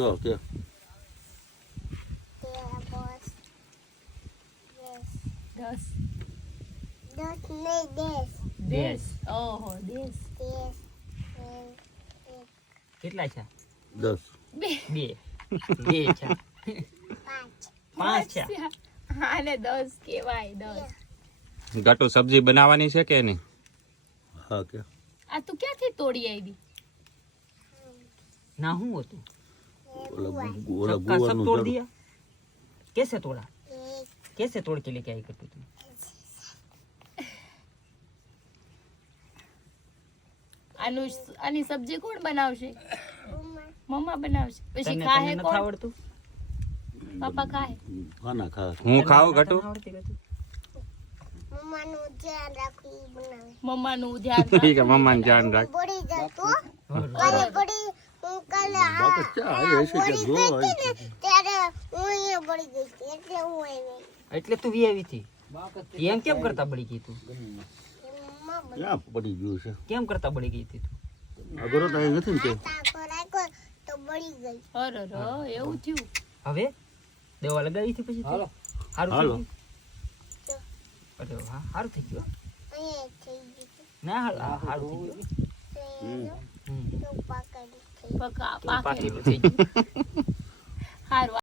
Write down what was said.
દો કે દસ દેશ દેશ ઓહો દેશ કેટલા છે 10 બે બે બે છે પાંચ છે આને 10 કહેવાય 10 ગટુ સબ્જી બનાવવાની છે કે નહીં? હા કે આ તું ક્યાંથી તોડી આવી ના હું હતું ઓલા सबका सब ગુવારનું तोड़ ઝાડ. दिया कैसे तोड़ा कैसे तोड़ के लेके आई करती तुम આની સબ્જી કોણ બનાવશે મમ્મા બનાવશે પછી તને ખાહે નથી કોણ આવડતું પાપા ખાહે ખાના ખા હું ખાઉં ગટુ? આવડતી ગટુ? મમ્માનું ધ્યાન રાખી બનાવે મમ્માનું ધ્યાન ઠીક છે, મમ્માને ધ્યાન રાખ. પડી જતો કાલે પડી હું કાલે બાપા ચા આવી હશે કે જો આવી છે. ત્યારે હું અહીંયા પડી ગઈ હતી એટલે હું આવી એટલે તું વી આવી હતી એમ કેમ કરતા બળી ગઈ તું મમ્મા ક્યાં પડી ગયું છે કેમ કરતા બળી ગઈ હતી તું અગરો તો અહીં નથી ને તે તાકો રાખ્યો તો બળી ગઈ અરે એવું થયું હવે દવા લગાવી હતી પછી હાલો સારું હાલો. થઈ ગયું અરે વાહ સારું થઈ ગયું અહીંયા થઈ ગઈ ના સારું થઈ ગયું તો પાકડી થઈ પકા પાકેલું પાકેલું થઈ ગયું હારું